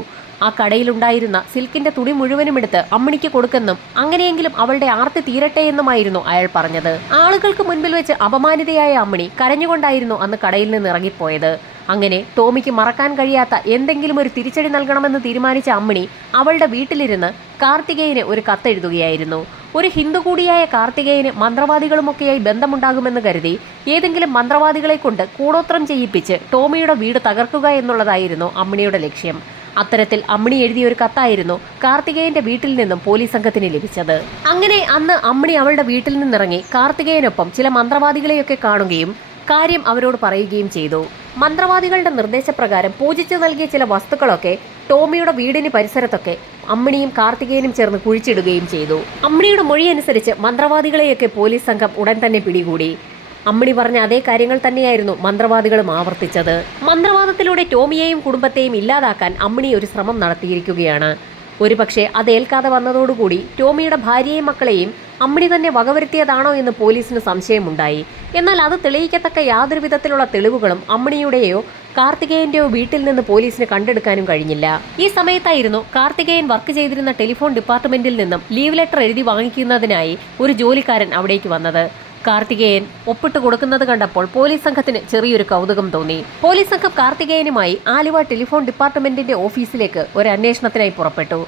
ആ കടയിലുണ്ടായിരുന്ന സിൽക്കിന്റെ തുണി മുഴുവനും എടുത്ത് അമ്മിണിക്ക് കൊടുക്കെന്നും അങ്ങനെയെങ്കിലും അവളുടെ ആർത്തി തീരട്ടെ എന്നുമായിരുന്നു അയാൾ പറഞ്ഞത്. ആളുകൾക്ക് മുൻപിൽ വെച്ച് അപമാനിതയായ അമ്മിണി കരഞ്ഞുകൊണ്ടായിരുന്നു അന്ന് കടയിൽ നിന്ന് ഇറങ്ങിപ്പോയത്. അങ്ങനെ ടോമിക്ക് മറക്കാൻ കഴിയാത്ത എന്തെങ്കിലും ഒരു തിരിച്ചടി നൽകണമെന്ന് തീരുമാനിച്ച അമ്മിണി അവളുടെ വീട്ടിലിരുന്ന് കാർത്തികേയന് ഒരു കത്തെഴുതുകയായിരുന്നു. ഒരു ഹിന്ദു കൂടിയായ കാർത്തികേയന് മന്ത്രവാദികളുമൊക്കെയായി ബന്ധമുണ്ടാകുമെന്ന് കരുതി ഏതെങ്കിലും മന്ത്രവാദികളെ കൊണ്ട് കൂടോത്രം ചെയ്യിപ്പിച്ച് ടോമിയുടെ വീട് തകർക്കുക എന്നുള്ളതായിരുന്നു അമ്മിണിയുടെ ലക്ഷ്യം. അത്തരത്തിൽ അമ്മിണി എഴുതിയ ഒരു കത്തായിരുന്നു കാർത്തികേയന്റെ വീട്ടിൽ നിന്നും പോലീസ് സംഘത്തിന് ലഭിച്ചത്. അങ്ങനെ അന്ന് അമ്മിണി അവളുടെ വീട്ടിൽ നിന്നിറങ്ങി കാർത്തികേയനൊപ്പം ചില മന്ത്രവാദികളെയൊക്കെ കാണുകയും കാര്യം അവരോട് പറയുകയും ചെയ്തു. മന്ത്രവാദികളുടെ നിർദ്ദേശപ്രകാരം പൂജിച്ചു നൽകിയ ചില വസ്തുക്കളൊക്കെ ടോമിയുടെ വീടിന് പരിസരത്തൊക്കെ അമ്മിണിയും കാർത്തികേയനും ചേർന്ന് കുഴിച്ചിടുകയും ചെയ്തു. അമ്മിണിയുടെ മൊഴി അനുസരിച്ച് മന്ത്രവാദികളെയൊക്കെ പോലീസ് സംഘം ഉടൻ തന്നെ പിടികൂടി. അമ്മിണി പറഞ്ഞ അതേ കാര്യങ്ങൾ തന്നെയായിരുന്നു മന്ത്രവാദികളും ആവർത്തിച്ചത്. മന്ത്രവാദത്തിലൂടെ ടോമിയെയും കുടുംബത്തെയും ഇല്ലാതാക്കാൻ അമ്മിണി ഒരു ശ്രമം നടത്തിയിരിക്കുകയാണ്. ഒരുപക്ഷെ അത് ഏൽക്കാതെ വന്നതോടുകൂടി ടോമിയുടെ ഭാര്യയെയും മക്കളെയും അമ്മിണി തന്നെ വകവരുത്തിയതാണോ എന്ന് പോലീസിന് സംശയമുണ്ടായി. എന്നാൽ അത് തെളിയിക്കത്തക്ക യാതൊരു വിധത്തിലുള്ള തെളിവുകളും അമ്മിണിയുടെയോ കാർത്തികേയന്റെയോ വീട്ടിൽ നിന്ന് പോലീസിന് കണ്ടെടുക്കാനും കഴിഞ്ഞില്ല. ഈ സമയത്തായിരുന്നു കാർത്തികേയൻ വർക്ക് ചെയ്തിരുന്ന ടെലിഫോൺ ഡിപ്പാർട്ട്മെന്റിൽ നിന്നും ലീവ് ലെറ്റർ എഴുതി വാങ്ങിക്കുന്നതിനായി ഒരു ജോലിക്കാരൻ അവിടേക്ക് വന്നത്. കാർത്തികേയൻ ഒപ്പിട്ട് കൊടുക്കുന്നത് കണ്ടപ്പോൾ പോലീസ് സംഘത്തിന് ചെറിയൊരു കൗതുകം തോന്നി. പോലീസ് സംഘം കാർത്തികേയനുമായി ആലുവ ടെലിഫോൺ ഡിപ്പാർട്ട്മെന്റിന്റെ ഓഫീസിലേക്ക് ഒരു അന്വേഷണത്തിനായി പുറപ്പെട്ടു.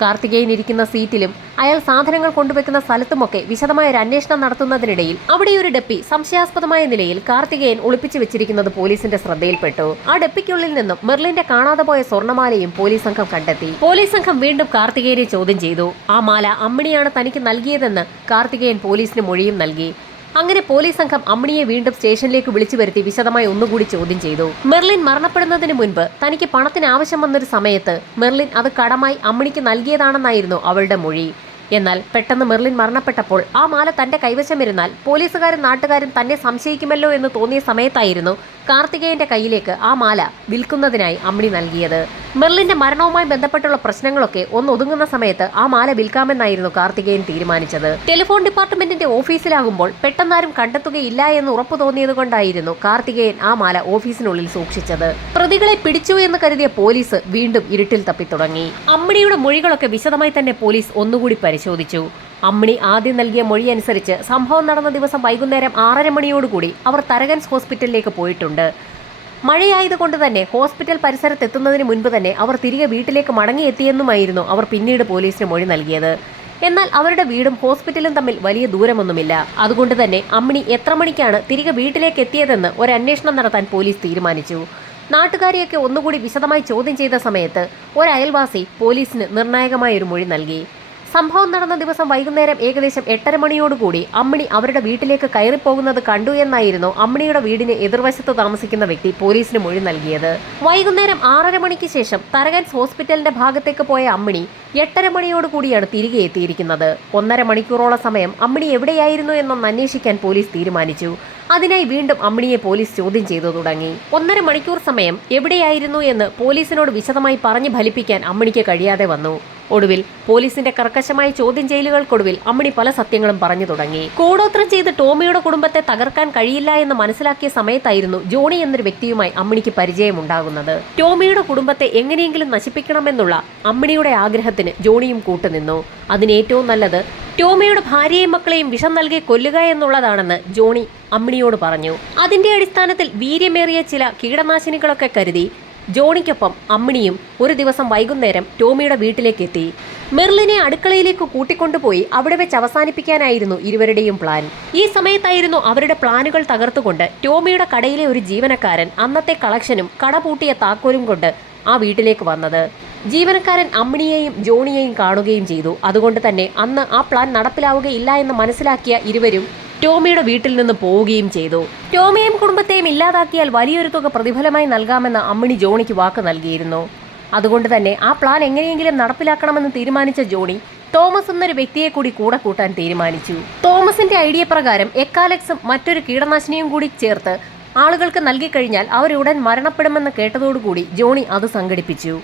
കാർത്തികേയൻ ഇരിക്കുന്ന സീറ്റിലും അയാൾ സാധനങ്ങൾ കൊണ്ടുവെക്കുന്ന സ്ഥലത്തുമൊക്കെ വിശദമായ ഒരു അന്വേഷണം നടത്തുന്നതിനിടയിൽ അവിടെ ഒരു ഡെപ്പി സംശയാസ്പദമായ നിലയിൽ കാർത്തികേയൻ ഒളിപ്പിച്ചു വെച്ചിരിക്കുന്നത് പോലീസിന്റെ ശ്രദ്ധയിൽപ്പെട്ടു. ആ ഡെപ്പിക്കുള്ളിൽ നിന്നും മെർലിന്റെ കാണാതെ പോയ സ്വർണ്ണമാലയും പോലീസ് സംഘം കണ്ടെത്തി. പോലീസ് സംഘം വീണ്ടും കാർത്തികേയനെ ചോദ്യം ചെയ്തു. ആ മാല അമ്മിണിയാണ് തനിക്ക് നൽകിയതെന്ന് കാർത്തികേയൻ പോലീസിന് മൊഴിയും നൽകി. അങ്ങനെ പോലീസ് സംഘം അമ്മിണിയെ വീണ്ടും സ്റ്റേഷനിലേക്ക് വിളിച്ചു വരുത്തി വിശദമായി ഒന്നുകൂടി ചോദ്യം ചെയ്തു. മെർലിൻ മരണപ്പെടുന്നതിന് മുൻപ് തനിക്ക് പണത്തിന് ആവശ്യം വന്നൊരു സമയത്ത് മെർലിൻ അത് കടമായി അമ്മിണിക്ക് നൽകിയതാണെന്നായിരുന്നു അവളുടെ മൊഴി. എന്നാൽ പെട്ടെന്ന് മെർലിൻ മരണപ്പെട്ടപ്പോൾ ആ മാല തന്റെ കൈവശമിരുന്നാൽ പോലീസുകാരും നാട്ടുകാരും തന്നെ സംശയിക്കുമല്ലോ എന്ന് തോന്നിയ സമയത്തായിരുന്നു കാർത്തികേയന്റെ കയ്യിലേക്ക് ആ മാല വിൽക്കുന്നതിനായി അമ്മിണി നൽകിയത്. മെർലിന്റെ മരണവുമായി ബന്ധപ്പെട്ടുള്ള പ്രശ്നങ്ങളൊക്കെ ഒന്ന് ഒതുങ്ങുന്ന സമയത്ത് ആ മാല വിൽക്കാമെന്നായിരുന്നു കാർത്തികേയൻ തീരുമാനിച്ചത്. ടെലിഫോൺ ഡിപ്പാർട്ട്മെന്റിന്റെ ഓഫീസിലാകുമ്പോൾ പെട്ടെന്നാരും കണ്ടെത്തുകയില്ല എന്ന് ഉറപ്പു തോന്നിയത് കൊണ്ടായിരുന്നു കാർത്തികേയൻ ആ മാല ഓഫീസിനുള്ളിൽ സൂക്ഷിച്ചത്. പ്രതികളെ പിടിച്ചു എന്ന് കരുതിയ പോലീസ് വീണ്ടും ഇരുട്ടിൽ തപ്പി തുടങ്ങി. അമ്മിണിയുടെ മൊഴികളൊക്കെ വിശദമായി തന്നെ പോലീസ് ഒന്നുകൂടി പരിശോധിച്ചു. അമ്മിണി ആദ്യം നൽകിയ മൊഴി അനുസരിച്ച് സംഭവം നടന്ന ദിവസം വൈകുന്നേരം 6:30 മണിയോടുകൂടി അവർ തരകൻസ് ഹോസ്പിറ്റലിലേക്ക് പോയിട്ടുണ്ട്. മഴയായതുകൊണ്ട് തന്നെ ഹോസ്പിറ്റൽ പരിസരത്തെത്തുന്നതിന് മുൻപ് തന്നെ അവർ തിരികെ വീട്ടിലേക്ക് മടങ്ങിയെത്തിയെന്നുമായിരുന്നു അവർ പിന്നീട് പോലീസിന് മൊഴി നൽകിയത്. എന്നാൽ അവരുടെ വീടും ഹോസ്പിറ്റലും തമ്മിൽ വലിയ ദൂരമൊന്നുമില്ല. അതുകൊണ്ട് തന്നെ അമ്മിണി എത്ര മണിക്കാണ് തിരികെ വീട്ടിലേക്ക് എത്തിയതെന്ന് ഒരു അന്വേഷണം നടത്താൻ പോലീസ് തീരുമാനിച്ചു. നാട്ടുകാരെയൊക്കെ ഒന്നുകൂടി വിശദമായി ചോദ്യം ചെയ്ത സമയത്ത് ഒരു അയൽവാസി പോലീസിന് നിർണായകമായ ഒരു മൊഴി നൽകി. സംഭവം നടന്ന ദിവസം വൈകുന്നേരം ഏകദേശം 8:30 മണിയോടുകൂടി അമ്മിണി അവരുടെ വീട്ടിലേക്ക് കയറിപ്പോകുന്നത് കണ്ടു എന്നായിരുന്നു അമ്മിണിയുടെ വീടിന് എതിർവശത്ത് താമസിക്കുന്ന വ്യക്തി പോലീസിന് മൊഴി നൽകിയത്. വൈകുന്നേരം 6:30 മണിക്ക് ശേഷം തരകൻസ് ഹോസ്പിറ്റലിന്റെ ഭാഗത്തേക്ക് പോയ അമ്മിണി 8:30 മണിയോടുകൂടിയാണ് തിരികെ എത്തിയിരിക്കുന്നത്. 1.5 മണിക്കൂറോളം സമയം അമ്മിണി എവിടെയായിരുന്നു എന്നൊന്ന് അന്വേഷിക്കാൻ പോലീസ് തീരുമാനിച്ചു. അതിനായി വീണ്ടും അമ്മിണിയെ പോലീസ് ചോദ്യം ചെയ്തു തുടങ്ങി. 1.5 മണിക്കൂർ സമയം എവിടെയായിരുന്നു എന്ന് പോലീസിനോട് വിശദമായി പറഞ്ഞു ഫലിപ്പിക്കാൻ അമ്മിണിക്ക് കഴിയാതെ വന്നു. ഒടുവിൽ പോലീസിന്റെ കർക്കശമായ ചോദ്യം ചെയ്യലുകൾക്കൊടുവിൽ അമ്മിണി പല സത്യങ്ങളും പറഞ്ഞു തുടങ്ങി. കൂടോത്രം ചെയ്ത് ടോമിയുടെ കുടുംബത്തെ തകർക്കാൻ കഴിയില്ല എന്ന് മനസ്സിലാക്കിയ സമയത്തായിരുന്നു ജോണി എന്നൊരു വ്യക്തിയുമായി അമ്മിണിക്ക് പരിചയമുണ്ടാകുന്നത്. ടോമിയുടെ കുടുംബത്തെ എങ്ങനെയെങ്കിലും നശിപ്പിക്കണമെന്നുള്ള അമ്മിണിയുടെ ആഗ്രഹത്തിന് ജോണിയും കൂട്ടുനിന്നു. അതിന് ഏറ്റവും നല്ലത് ടോമിയുടെ ഭാര്യയെയും മക്കളെയും വിഷം നൽകി കൊല്ലുക എന്നുള്ളതാണെന്ന് ജോണി അമ്മിണിയോട് പറഞ്ഞു. അതിന്റെ അടിസ്ഥാനത്തിൽ വീര്യമേറിയ ചില കീടനാശിനികളൊക്കെ കരുതി ജോണിക്കൊപ്പം അമ്മിണിയും ഒരു ദിവസം വൈകുന്നേരം ടോമിയുടെ വീട്ടിലേക്ക് എത്തി. മെർലിനെ അടുക്കളയിലേക്ക് കൂട്ടിക്കൊണ്ടുപോയി അവിടെ വെച്ച് അവസാനിപ്പിക്കാനായിരുന്നു ഇരുവരുടെയും പ്ലാൻ. ഈ സമയത്തായിരുന്നു അവരുടെ പ്ലാനുകൾ തകർത്തുകൊണ്ട് ടോമിയുടെ കടയിലെ ഒരു ജീവനക്കാരൻ അന്നത്തെ കളക്ഷനും കട പൂട്ടിയ താക്കോലും കൊണ്ട് ആ വീട്ടിലേക്ക് വന്നത്. ജീവനക്കാരൻ അമ്മിണിയെയും ജോണിയെയും കാണുകയും ചെയ്തു. അതുകൊണ്ട് തന്നെ അന്ന് ആ പ്ലാൻ നടപ്പിലാവുകയില്ല എന്ന് മനസ്സിലാക്കിയ ഇരുവരും ടോമിയുടെ വീട്ടിൽ നിന്ന് പോവുകയും ചെയ്തു. ടോമിയെയും കുടുംബത്തെയും ഇല്ലാതാക്കിയാൽ വലിയൊരു തുക പ്രതിഫലമായി നൽകാമെന്ന് അമ്മിണി ജോണിക്ക് വാക്ക് നൽകിയിരുന്നു. അതുകൊണ്ട് തന്നെ ആ പ്ലാൻ എങ്ങനെയെങ്കിലും നടപ്പിലാക്കണമെന്ന് തീരുമാനിച്ച ജോണി തോമസ് എന്നൊരു വ്യക്തിയെ കൂടി കൂടെ കൂട്ടാൻ തീരുമാനിച്ചു. തോമസിന്റെ ഐഡിയ പ്രകാരം എക്കാലക്സും മറ്റൊരു കീടനാശിനിയും കൂടി ചേർത്ത് ആളുകൾക്ക് നൽകിക്കഴിഞ്ഞാൽ അവരുടൻ മരണപ്പെടുമെന്ന് കേട്ടതോടുകൂടി ജോണി അത് സംഘടിപ്പിച്ചു.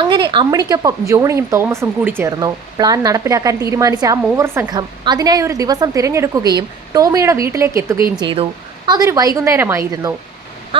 അങ്ങനെ അമ്മിണിക്കൊപ്പം ജോണിയും തോമസും കൂടി ചേർന്നു. പ്ലാൻ നടപ്പിലാക്കാൻ തീരുമാനിച്ച ആ മൂവർ സംഘം അതിനായി ഒരു ദിവസം തിരഞ്ഞെടുക്കുകയും ടോമിയുടെ വീട്ടിലേക്ക് എത്തുകയും ചെയ്തു. അതൊരു വൈകുന്നേരമായിരുന്നു.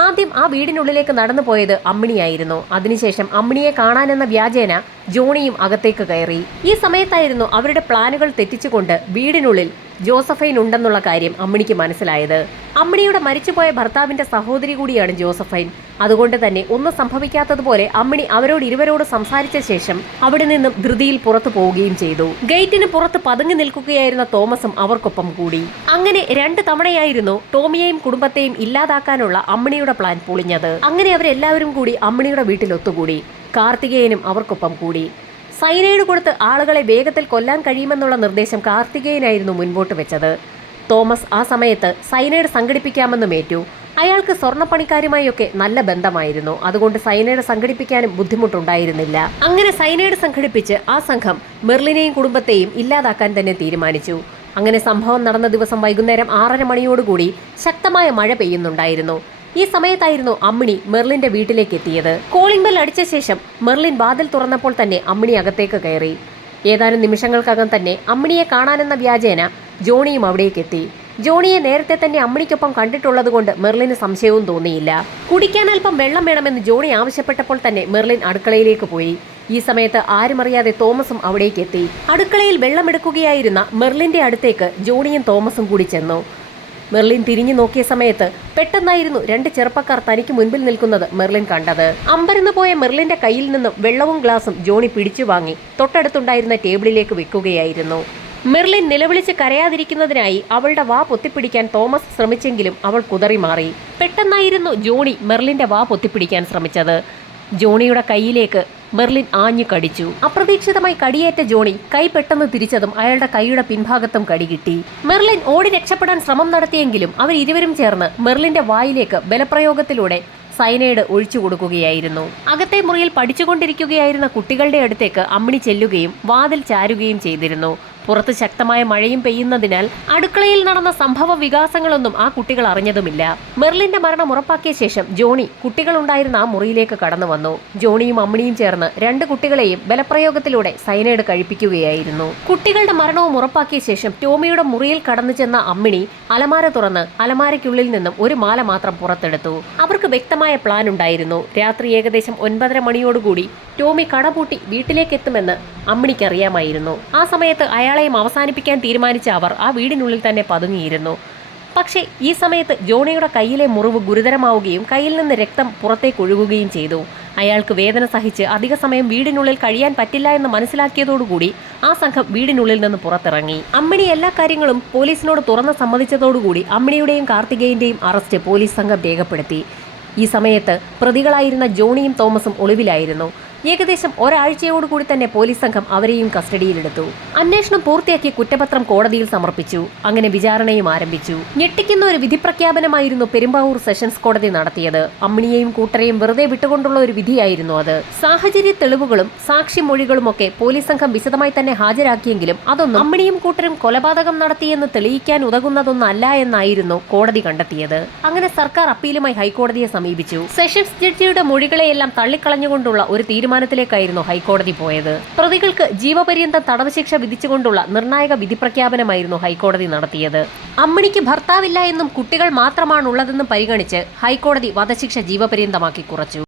ആദ്യം ആ വീടിനുള്ളിലേക്ക് നടന്നു പോയത് അമ്മിണിയായിരുന്നു. അതിനുശേഷം അമ്മിണിയെ കാണാനെന്ന വ്യാജേന ജോണിയും അകത്തേക്ക് കയറി. ഈ സമയത്തായിരുന്നു അവരുടെ പ്ലാനുകൾ തെറ്റിച്ചുകൊണ്ട് വീടിനുള്ളിൽ ജോസഫൈൻ ഉണ്ടെന്നുള്ള കാര്യം അമ്മിണിക്ക് മനസ്സിലായത്. അമ്മിണിയുടെ മരിച്ചുപോയ ഭർത്താവിന്റെ സഹോദരി കൂടിയാണ് ജോസഫൈൻ. അതുകൊണ്ട് തന്നെ ഒന്നും സംഭവിക്കാത്തതുപോലെ അമ്മിണി അവരോട് ഇരുവരോട് സംസാരിച്ച ശേഷം അവിടെ നിന്നും ധൃതിയിൽ പുറത്തു പോവുകയും ചെയ്തു. ഗേറ്റിന് പുറത്ത് പതുങ്ങി നിൽക്കുകയായിരുന്ന തോമസും അവർക്കൊപ്പം കൂടി. അങ്ങനെ 2 തവണയായിരുന്നു ടോമിയെയും കുടുംബത്തെയും ഇല്ലാതാക്കാനുള്ള അമ്മിണിയുടെ പ്ലാൻ പൊളിഞ്ഞത്. അങ്ങനെ അവരെല്ലാവരും കൂടി അമ്മിണിയുടെ വീട്ടിൽ ഒത്തുകൂടി. കാർത്തികേയനും അവർക്കൊപ്പം കൂടി. സൈനൈഡ് കൊടുത്ത് ആളുകളെ വേഗത്തിൽ കൊല്ലാൻ കഴിയുമെന്നുള്ള നിർദ്ദേശം കാർത്തികേയനായിരുന്നു മുൻപോട്ട് വെച്ചത്. തോമസ് ആ സമയത്ത് സൈനൈഡ് സംഘടിപ്പിക്കാമെന്നും ഏറ്റു. അയാൾക്ക് സ്വർണ്ണപ്പണിക്കാരുമായൊക്കെ നല്ല ബന്ധമായിരുന്നു. അതുകൊണ്ട് സൈനൈഡ് സംഘടിപ്പിക്കാനും ബുദ്ധിമുട്ടുണ്ടായിരുന്നില്ല. അങ്ങനെ സൈനൈഡ് സംഘടിപ്പിച്ച് ആ സംഘം മെർലിനെയും കുടുംബത്തെയും ഇല്ലാതാക്കാൻ തന്നെ തീരുമാനിച്ചു. അങ്ങനെ സംഭവം നടന്ന ദിവസം വൈകുന്നേരം 6:30 മണിയോടുകൂടി ശക്തമായ മഴ പെയ്യുന്നുണ്ടായിരുന്നു. ഈ സമയത്തായിരുന്നു അമ്മിണി മെർലിന്റെ വീട്ടിലേക്ക് എത്തിയത്. കോളിംഗ് ബെൽ അടിച്ച ശേഷം മെർലിൻ വാതിൽ തുറന്നപ്പോൾ തന്നെ അമ്മിണി അകത്തേക്ക് കയറി. ഏതാനും നിമിഷങ്ങൾക്കകം തന്നെ അമ്മിണിയെ കാണാനെന്ന വ്യാജേന ജോണിയും അവിടേക്ക് എത്തി. ജോണിയെ നേരത്തെ തന്നെ അമ്മിണിക്കൊപ്പം കണ്ടിട്ടുള്ളത് കൊണ്ട് മെർലിന് സംശയവും തോന്നിയില്ല. കുടിക്കാൻ അല്പം വെള്ളം വേണമെന്ന് ജോണി ആവശ്യപ്പെട്ടപ്പോൾ തന്നെ മെർലിൻ അടുക്കളയിലേക്ക് പോയി. ഈ സമയത്ത് ആരുമറിയാതെ തോമസും അവിടേക്ക് എത്തി. അടുക്കളയിൽ വെള്ളമെടുക്കുകയായിരുന്ന മെർലിന്റെ അടുത്തേക്ക് ജോണിയും തോമസും കൂടി ചെന്നു. മെർലിൻ തിരിഞ്ഞു നോക്കിയ സമയത്ത് പെട്ടെന്നായിരുന്നു 2 ചെറുപ്പക്കാർ തനിക്ക് മുൻപിൽ നിൽക്കുന്നത് മെർലിൻ കണ്ടത്. അമ്പരന്ന് പോയ മെർലിന്റെ കയ്യിൽ നിന്നും വെള്ളവും ഗ്ലാസും ജോണി പിടിച്ചു വാങ്ങി തൊട്ടടുത്തുണ്ടായിരുന്ന ടേബിളിലേക്ക് വെക്കുകയായിരുന്നു. മെർലിൻ നിലവിളിച്ച് കരയാതിരിക്കുന്നതിനായി അവളുടെ വാ പൊത്തിപ്പിടിക്കാൻ തോമസ് ശ്രമിച്ചെങ്കിലും അവൾ കുതറി മാറി. പെട്ടെന്നായിരുന്നു ജോണി മെർലിന്റെ വാ പൊത്തിപ്പിടിക്കാൻ ശ്രമിച്ചത്. ജോണിയുടെ കൈയിലേക്ക് മെർലിൻ ആഞ്ഞു കടിച്ചു. അപ്രതീക്ഷിതമായി കടിയേറ്റ ജോണി കൈ പെട്ടെന്ന് തിരിച്ചതും അയാളുടെ കൈയുടെ പിൻഭാഗത്തും കടി കിട്ടി. മെർലിൻ ഓടി രക്ഷപ്പെടാൻ ശ്രമം നടത്തിയെങ്കിലും അവരിരുവരും ചേർന്ന് മെർലിന്റെ വായിലേക്ക് ബലപ്രയോഗത്തിലൂടെ സൈനൈഡ് ഒഴിച്ചു കൊടുക്കുകയായിരുന്നു. അകത്തെ മുറിയിൽ പഠിച്ചുകൊണ്ടിരിക്കുകയായിരുന്ന കുട്ടികളുടെ അടുത്തേക്ക് അമ്മിണി ചെല്ലുകയും വാതിൽ ചാരുകയും ചെയ്തിരുന്നു. പുറത്ത് ശക്തമായ മഴയും പെയ്യുന്നതിനാൽ അടുക്കളയിൽ നടന്ന സംഭവ വികാസങ്ങളൊന്നും ആ കുട്ടികൾ അറിഞ്ഞതുമില്ല. മെർലിന്റെ മരണം ഉറപ്പാക്കിയ ശേഷം ജോണി കുട്ടികളുണ്ടായിരുന്ന ആ മുറിയിലേക്ക് കടന്നു വന്നു. ജോണിയും അമ്മിണിയും ചേർന്ന് 2 കുട്ടികളെയും ബലപ്രയോഗത്തിലൂടെ സൈനൈഡ് കഴിപ്പിക്കുകയായിരുന്നു. കുട്ടികളുടെ മരണവും ഉറപ്പാക്കിയ ശേഷം ടോമിയുടെ മുറിയിൽ കടന്നു ചെന്ന അമ്മിണി അലമാര തുറന്ന് അലമാരയ്ക്കുള്ളിൽ നിന്നും ഒരു മാല മാത്രം പുറത്തെടുത്തു. അവർക്ക് വ്യക്തമായ പ്ലാൻ ഉണ്ടായിരുന്നു. രാത്രി ഏകദേശം 9:30 മണിയോടുകൂടി ടോമി കടപൂട്ടി വീട്ടിലേക്കെത്തുമെന്ന് അമ്മിണിക്കറിയാമായിരുന്നു. ആ സമയത്ത് അയാളെയും അവസാനിപ്പിക്കാൻ തീരുമാനിച്ച അവർ ആ വീടിനുള്ളിൽ തന്നെ പതുങ്ങിയിരുന്നു. പക്ഷേ ഈ സമയത്ത് ജോണിയുടെ കയ്യിലെ മുറിവ് ഗുരുതരമാവുകയും കയ്യിൽ നിന്ന് രക്തം പുറത്തേക്ക് ഒഴുകുകയും ചെയ്തു. അയാൾക്ക് വേദന സഹിച്ച് അധിക സമയം വീടിനുള്ളിൽ കഴിയാൻ പറ്റില്ല എന്ന് മനസ്സിലാക്കിയതോടുകൂടി ആ സംഘം വീടിനുള്ളിൽ നിന്ന് പുറത്തിറങ്ങി. അമ്മിണി എല്ലാ കാര്യങ്ങളും പോലീസിനോട് തുറന്ന് സമ്മതിച്ചതോടുകൂടി അമ്മിണിയുടെയും കാർത്തികേയന്റെയും അറസ്റ്റ് പോലീസ് സംഘം രേഖപ്പെടുത്തി. ഈ സമയത്ത് പ്രതികളായിരുന്ന ജോണിയും തോമസും ഒളിവിലായിരുന്നു. ഏകദേശം ഒരാഴ്ചയോടുകൂടി തന്നെ പോലീസ് സംഘം അവരെയും കസ്റ്റഡിയിലെടുത്തു. അന്വേഷണം പൂർത്തിയാക്കി കുറ്റപത്രം കോടതിയിൽ സമർപ്പിച്ചു. അങ്ങനെ വിചാരണയും ആരംഭിച്ചു. ഞെട്ടിക്കുന്ന ഒരു വിധി പ്രഖ്യാപനമായിരുന്നു പെരുമ്പാവൂർ സെഷൻസ് കോടതി നടത്തിയത്. അമ്മിണിയെയും കൂട്ടരെയും വെറുതെ വിട്ടുകൊണ്ടുള്ള ഒരു വിധിയായിരുന്നു അത്. സാഹചര്യ തെളിവുകളും സാക്ഷിമൊഴികളുമൊക്കെ പോലീസ് സംഘം വിശദമായി തന്നെ ഹാജരാക്കിയെങ്കിലും അതൊന്നും അമ്മിണിയും കൂട്ടരും കൊലപാതകം നടത്തിയെന്ന് തെളിയിക്കാൻ ഉതകുന്നതൊന്നല്ല എന്നായിരുന്നു കോടതി കണ്ടെത്തിയത്. അങ്ങനെ സർക്കാർ അപ്പീലുമായി ഹൈക്കോടതിയെ സമീപിച്ചു. സെഷൻസ് ജഡ്ജിയുടെ മൊഴികളെയെല്ലാം തള്ളിക്കളഞ്ഞുകൊണ്ടുള്ള ഒരു തീരുമാനത്തിലേക്കായിരുന്നു ഹൈക്കോടതി പോയത്. പ്രതികൾക്ക് ജീവപര്യന്തം തടവ് ശിക്ഷ വിധിച്ചുകൊണ്ടുള്ള നിർണായക വിധി പ്രഖ്യാപനമായിരുന്നു ഹൈക്കോടതി നടത്തിയത്. അമ്മിണിക്ക് ഭർത്താവില്ല എന്നും കുട്ടികൾ മാത്രമാണുള്ളതെന്നും പരിഗണിച്ച് ഹൈക്കോടതി വധശിക്ഷ ജീവപര്യന്തമാക്കി കുറച്ചു.